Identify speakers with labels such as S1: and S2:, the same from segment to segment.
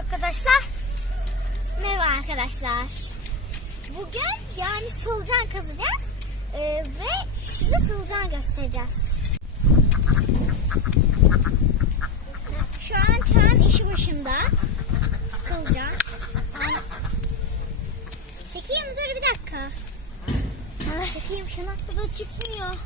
S1: arkadaşlar. Merhaba arkadaşlar. Bugün yani solucan kazacağız ve size solucan göstereceğiz. Şu an Çağan işi başında. Solucan. Çekeyim mi? Dur bir dakika. Çekeyim, şanakta da çıkmıyor.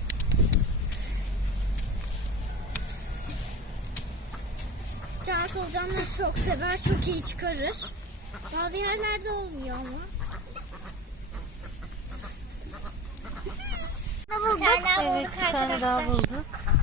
S1: Çağan solucanları çok sever, çok iyi çıkarır. Bazı yerlerde olmuyor ama. Bulduk.
S2: Evet, bir tane daha bulduk.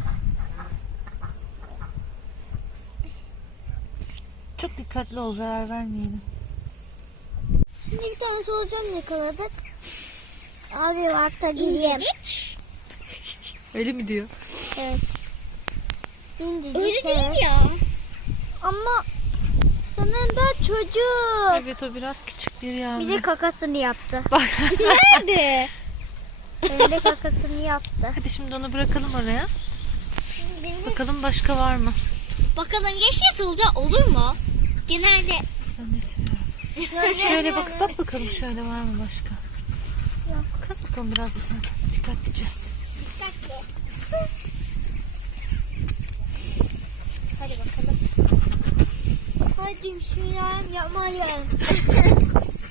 S2: Çok dikkatli ol, zarar vermeyelim.
S1: Şimdi bir tane solucan yakaladık. Abi bak da gireyim.
S2: Öyle mi diyor?
S1: Evet. İncecik. Öyle değil ya. Ama sonunda çocuk.
S2: Evet, o biraz küçük bir yavru.
S1: Bir de kakasını yaptı.
S2: Bak.
S1: Nerede? Önde kakasını yaptı.
S2: Hadi şimdi onu bırakalım oraya. Bakalım başka var mı?
S1: Bakalım yeşil solucan olur mu? Genelde.
S2: Zannetmiyorum. Şöyle bak bakalım, şöyle var mı başka?
S1: Yok.
S2: Kaz bakalım biraz da sen. Dikkatlice.
S1: Dikkatli. Hadi bakalım. Hadi bismillahirrahmanirrahim.